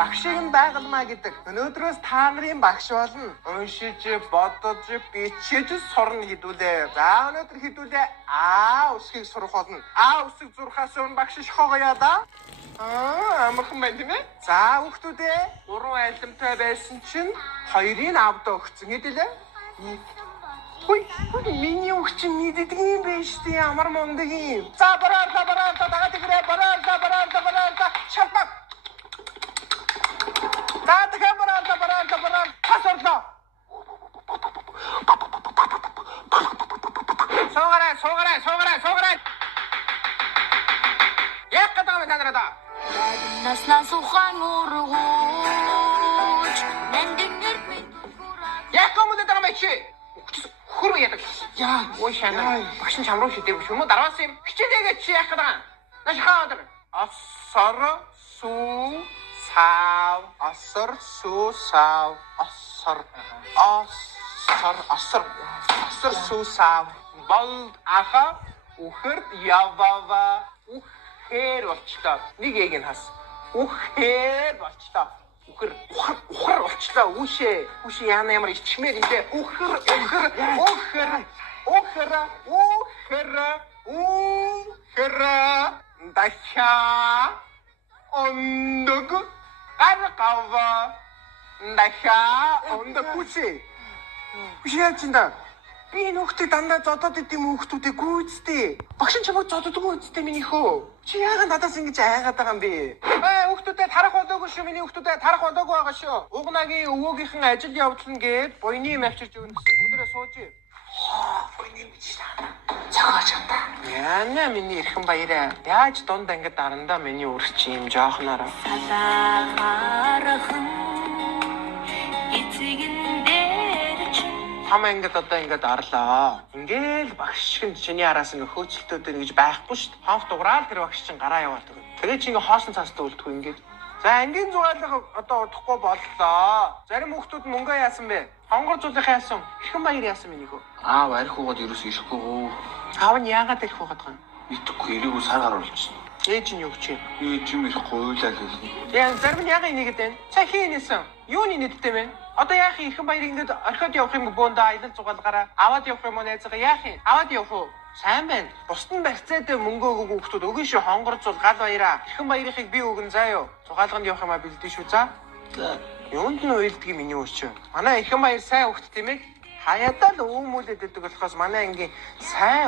Багшийн байгалмаа гэдэг. Өнөөдрөөс та нарын багш болно. Уншиж, бодож, бичиж сурна хэдүүлээ. За өнөөдөр хэдүүлээ А үсгийг сурах болно. А үсэг зурхаас өмнө багш шохоогоё да. Амархан байна тийм ээ. За хүүхдүүдээ 3 айлмтай байсан чинь 2-ыг авдаа өгсөн хэдүүлээ. Хүй, миний үг чинь нийтэд юм биш үү? Амар мундаг юм. За бараа дагаад ирээ бараа. Шалбаг. Таатаха бараа. Хасарлаа. Суугараа. Яг гадаа танараа. Наснаас ухаан ургууч нандинэр минь Яг комод дараа чи. Хөрөө ядаг. Яа, ой шанаа. Багш чам руу шидэв шүү. Дараас юм. Хичээлээгээ чи яах гэдэг. Наш хаадар. Асар суу сав. Болд аха ухэрд явава ухэр болчлоо. Нэг яг нь хас. Ухэр болчлоо. Ухэр болчлоо. Үшээ яана ямар ичмээр юм бэ? Ухэр. Даха ондог аргава даха ондог хүчээ. Хүчээ чинда. Би нөхдөд дандаа зодоод идэм хүүхдүүдээ гүйцтэй. Багш нь чамайг зододгүй үсттэй миний хөө. Чи яагаад надаас ингэж айгаад байгаа юм бэ? Хүүхдүүдэд тарах болоогүй шүү. Миний хүүхдүүдэд тарах болоогүй байгаа шүү. Угнагийн өвөөгийнхэн ажил явуулна гээд буйны юм авчирч өгнө гэсэн бүгдээрээ сууж. Буйны юм чи цагаач та. Яна миний эрхэн баяраа. Яаж дунд ангид дарандаа миний үрч юм жоохноор. Хамаа ингээд одоо ингээд арлаа. Ингээл багш чинь чиний араас ингээд хөөцөлтөө дээр гэж байхгүй шүү дээ. Хонх дуграал тэр багш чинь гараа яваад байгаа. Тэгээ чи ингээд хоосон цаастаа үлдэх ингээд. За энгийн зугаалга одоо удахгүй боллоо. Зарим хүүхдүүд мөнгөө яасан бэ? Хонгор зулах яасан? Эрхэн баяр яасан миний хөө? Аав арх угаад ерөөс ирэхгүй гоо. Аав нь яагаад ирэх байгаад байгаа юм? Итгэхгүй ирээгүй сар гар болчихсон. Ээж нь юу гэж? Ээж юм ирэхгүй уйлаа хэлнэ. Яа зарим нь яагаад инегээд байна? Цаа хийнэсэн. Юуны нийттэй байна? Одоо яах юм эрхэн баяр ингээд орхиод явах юм бөөндөө аялал зугаалгаараа аваад явах юм уу найзгаа яах юм? Аваад явах уу? Сайн байна. Бусд нь барьцаад мөнгө өгөөгүй хүмүүс өгөн шүү хонгорцол гал баяраа. Эрхэн баярыг би өгөн заа юу. Зугаалганд явах юмаа бэлдэн шүү за. Юунд нь уйлдгийг миний өчөө. Манай эрхэн баяр сайн хөвгт тийм ээ. Хаяадаа л өвмүүлээд өгдөг болохоос манай ангийн сайн